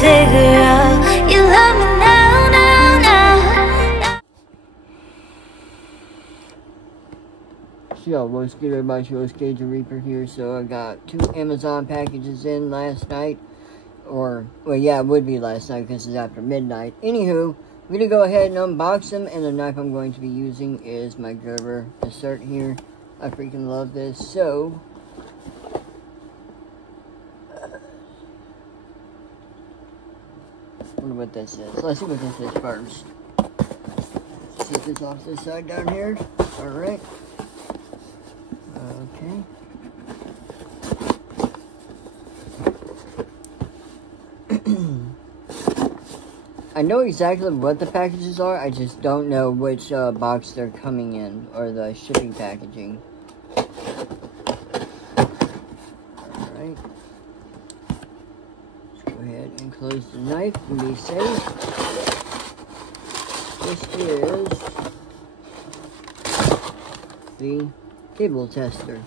figure out you love me now, now, now. So, what's good everybody, it's Cajun Reaper here. So I got 2 Amazon packages in last night. Or, well yeah, it would be last night because it's after midnight. Anywho, I'm going to go ahead and unbox them. And the knife I'm going to be using is my Gerber Dessert here. I freaking love this. So, I wonder what this is. Let's see what this is first. Let's see this off this side down here. Alright. Okay. I know exactly what the packages are, I just don't know which box they're coming in, or the shipping packaging. Alright. Let's go ahead and close the knife and be safe. This is the cable tester.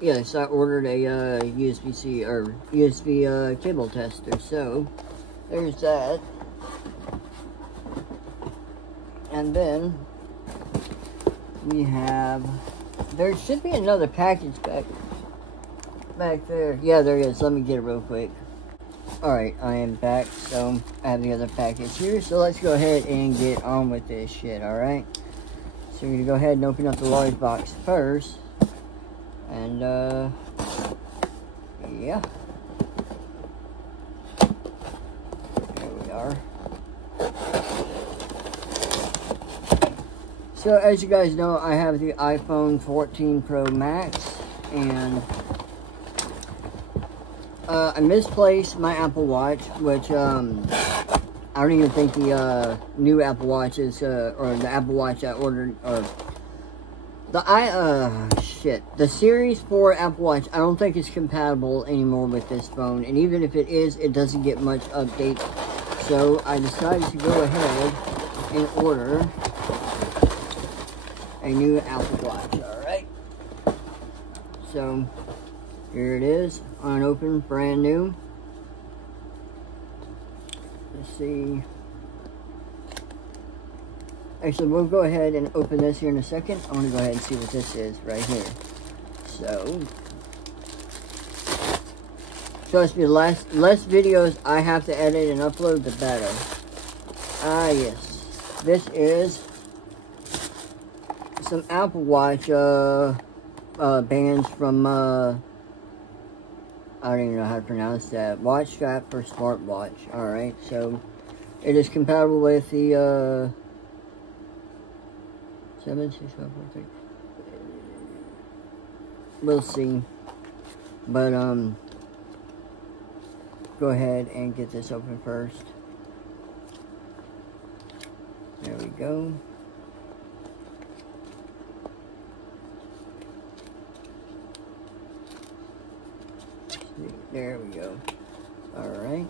Yes, I ordered a USB-C or USB cable tester, so there's that. And then we have, there should be another package back there. Yeah, there is. Let me get it real quick. Alright, I am back, so I have the other package here. So let's go ahead and get on with this shit, alright? So we're gonna go ahead and open up the large box first. And, yeah. There we are. So, as you guys know, I have the iPhone 14 Pro Max, and I misplaced my Apple Watch, which, I don't even think the, new Apple Watch is, or the Apple Watch I ordered, or the Series 4 Apple Watch, I don't think it's compatible anymore with this phone. And even if it is, it doesn't get much update. So I decided to go ahead and order a new Apple Watch, alright? So, here it is, unopened, brand new. Let's see. Actually, we'll go ahead and open this here in a second. I want to go ahead and see what this is right here. So, trust me, the less videos I have to edit and upload, the better. Ah, yes. This is some Apple Watch bands from, I don't even know how to pronounce that. Watch strap for smartwatch. Alright, so it is compatible with the, 7, 6, 5, 4, 3. We'll see. But, go ahead and get this open first. There we go. There we go. Alright.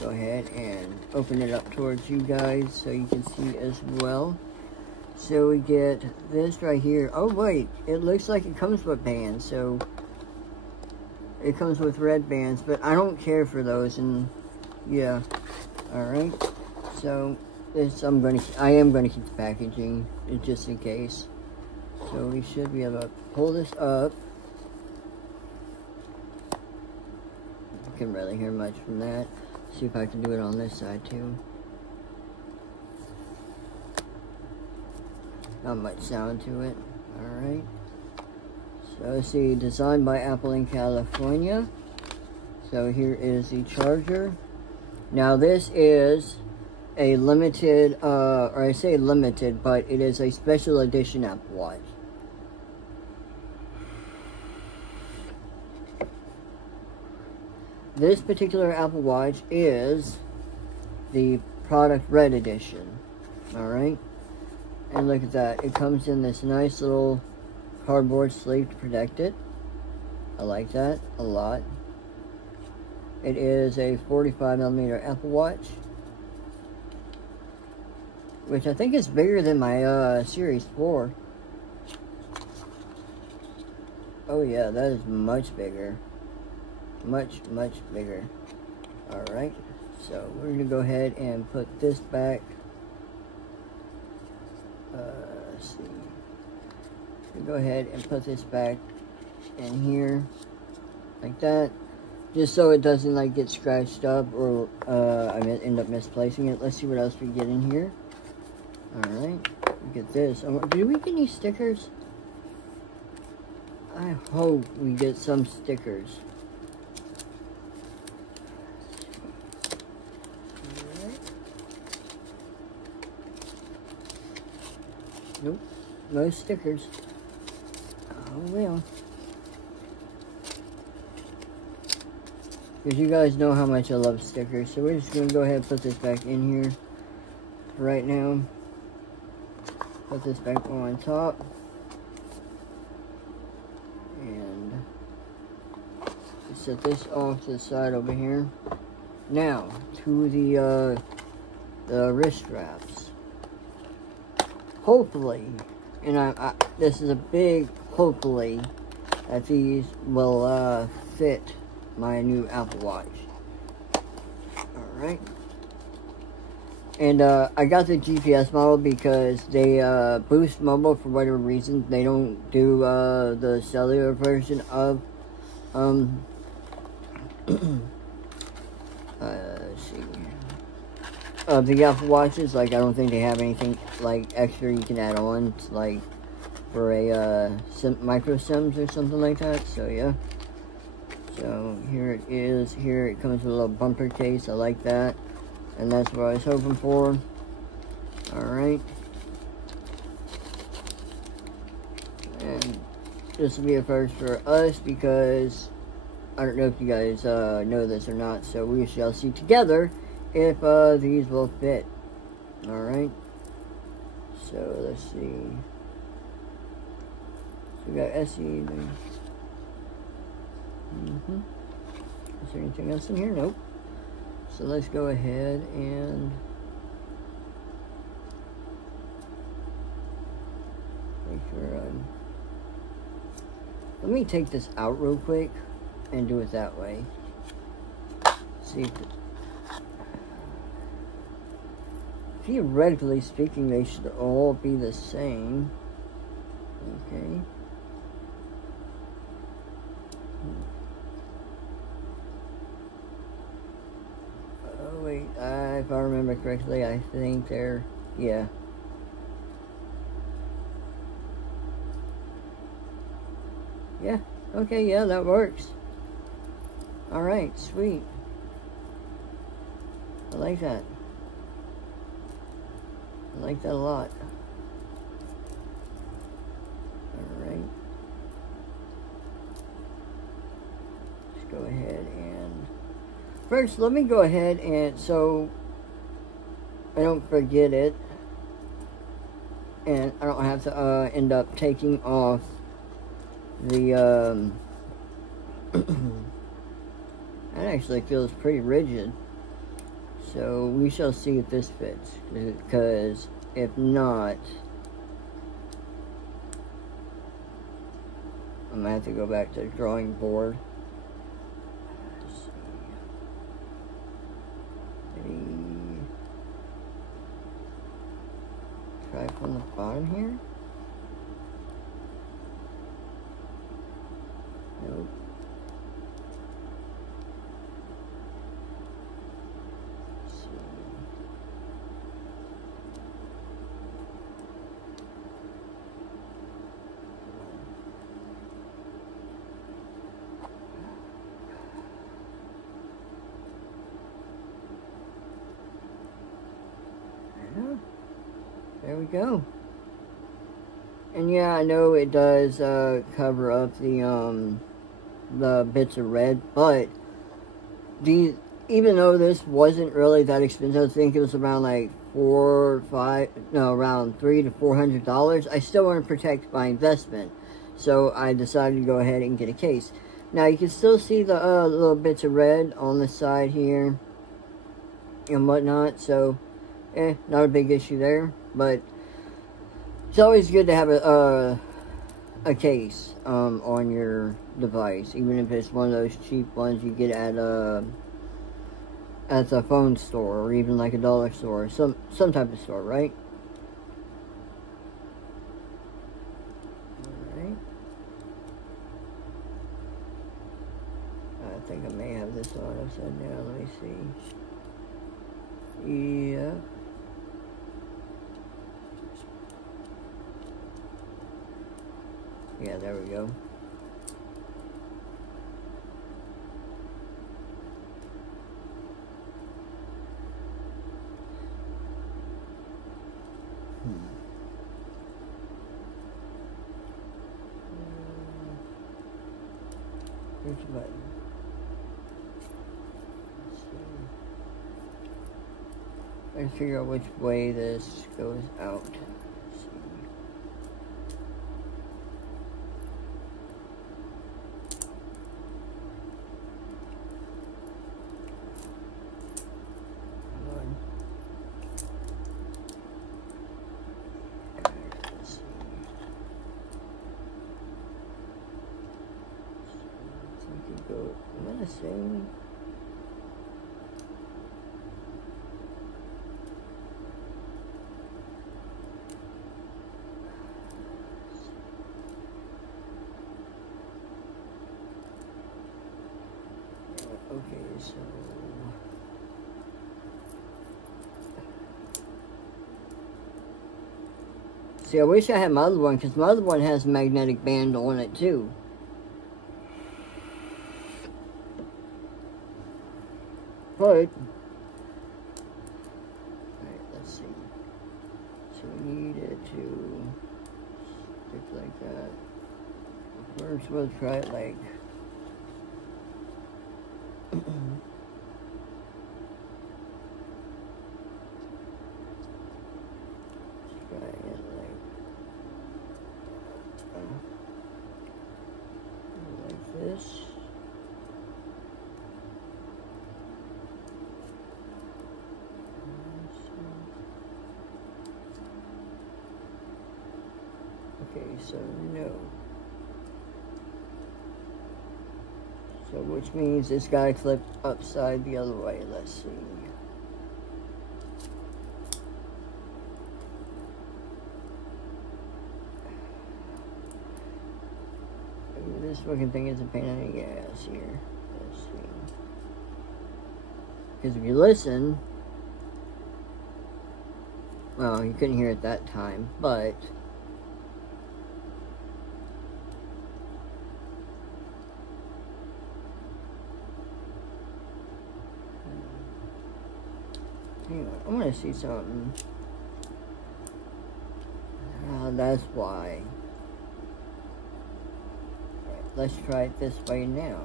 Go ahead and open it up towards you guys so you can see as well. So we get this right here. Oh wait, it looks like it comes with bands. So it comes with red bands, but I don't care for those. And yeah, all right. So this I am gonna keep the packaging just in case. So we should be able to pull this up. You can really hear much from that. See if I can do it on this side too. Not much sound to it. Alright. So let's see, designed by Apple in California. So here is the charger. Now this is a limited, or I say limited, but it is a special edition Apple Watch. This particular Apple Watch is the product red edition. Alright. And look at that. It comes in this nice little cardboard sleeve to protect it. I like that a lot. It is a 45mm Apple Watch, which I think is bigger than my Series 4. Oh yeah, that is much bigger. Much, much bigger. Alright, so we're going to go ahead and put this back. Let's see. Go ahead and put this back in here like that, just so it doesn't like get scratched up or I end up misplacing it. Let's see what else we get in here. Alright, look at this. Did we get any stickers? I hope we get some stickers. Alright. Nope, no stickers. Oh well. Because you guys know how much I love stickers. So we're just going to go ahead and put this back in here right now. Put this back on top. And set this off to the side over here. Now, to the wrist straps. Hopefully, and this is a big hopefully, that these will fit my new Apple Watch. Alright. And I got the GPS model because they Boost Mobile, for whatever reason, they don't do the cellular version of let's see, of the Apple Watches. Like, I don't think they have anything like extra you can add on to, like, for a micro SIMs or something like that. So yeah, so here it is. Here it comes with a little bumper case. I like that, and that's what I was hoping for. Alright, and this will be a first for us because I don't know if you guys know this or not, so we shall see together if these will fit. Alright, so let's see. We got SE. Is there anything else in here? Nope. So let's go ahead and make sure let me take this out real quick and do it that way. See if theoretically speaking, they should all be the same. Okay. Oh wait, if I remember correctly, I think they're, yeah. Yeah, okay, yeah, that works. Alright, sweet. I like that. I like that a lot. Alright. Let's go ahead and... First, let me go ahead and, so I don't forget it, and I don't have to end up taking off the, that actually feels pretty rigid. So we shall see if this fits, because if not, I'm gonna have to go back to the drawing board. Let's see. Maybe try from the bottom here. Nope. There we go. And yeah, I know it does cover up the bits of red, but even though this wasn't really that expensive, I think it was around like around $300 to $400. I still want to protect my investment, so I decided to go ahead and get a case. Now you can still see the little bits of red on the side here and whatnot, so not a big issue there. But it's always good to have a case on your device, even if it's one of those cheap ones you get at at a phone store or even like a dollar store, or some type of store, right? Alright. I think I may have this on upside down. Let me see. Yeah. Yeah, there we go. Here's the button. Let's see. I can figure out which way this goes out. Let's see. Come on. Let's see. Go, I'm gonna say okay, so see, I wish I had my other one, because my other one has a magnetic band on it too. But, alright, let's see. So we need it to stick like that. First, we'll try it like. Try it like this. Okay, so no. So which means this guy flipped upside the other way. Let's see. This fucking thing is a pain in the ass here. Let's see. Because if you listen, well, you couldn't hear it that time, but hang on, I want to see something. That's why. Right, let's try it this way now.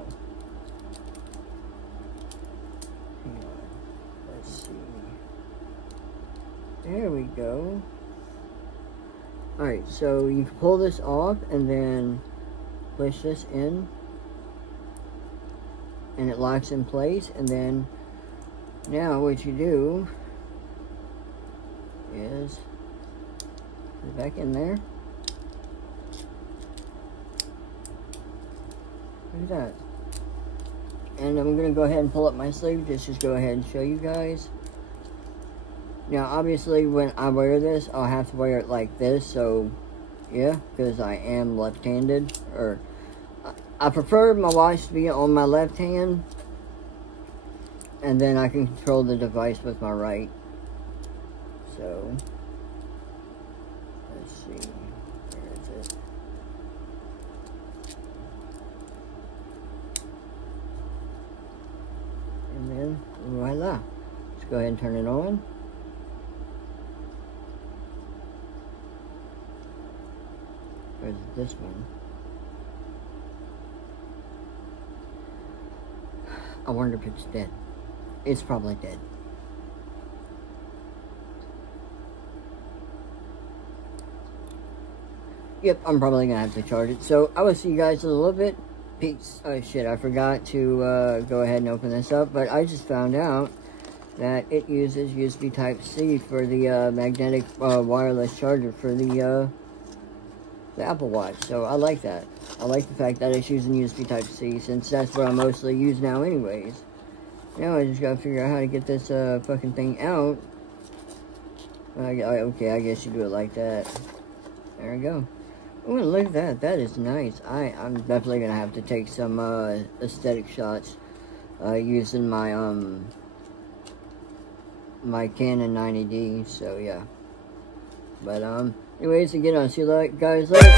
Hang on. Let's see. There we go. Alright, so you can pull this off and then push this in. And it locks in place. And then now what you do is put it back in there. Look at that. And I'm going to go ahead and pull up my sleeve. Just go ahead and show you guys. Now, obviously, when I wear this, I'll have to wear it like this. So, yeah, because I am left-handed. Or, I prefer my watch to be on my left hand. And then I can control the device with my right. So, let's see. Where is it? And then, voila. Let's go ahead and turn it on. Where's this one? I wonder if it's dead. It's probably dead. Yep, I'm probably gonna have to charge it. So I will see you guys in a little bit. Peace. Oh shit, I forgot to go ahead and open this up, but I just found out that it uses USB Type-C for the magnetic wireless charger for the Apple Watch. So I like that. I like the fact that it's using USB Type-C, since that's what I mostly use now anyways. Now I just gotta figure out how to get this fucking thing out. Okay, I guess you do it like that. There we go. Oh, look at that. That is nice. I'm definitely gonna have to take some aesthetic shots using my my Canon 90D. So yeah. But anyways, again, I'll see you guys later.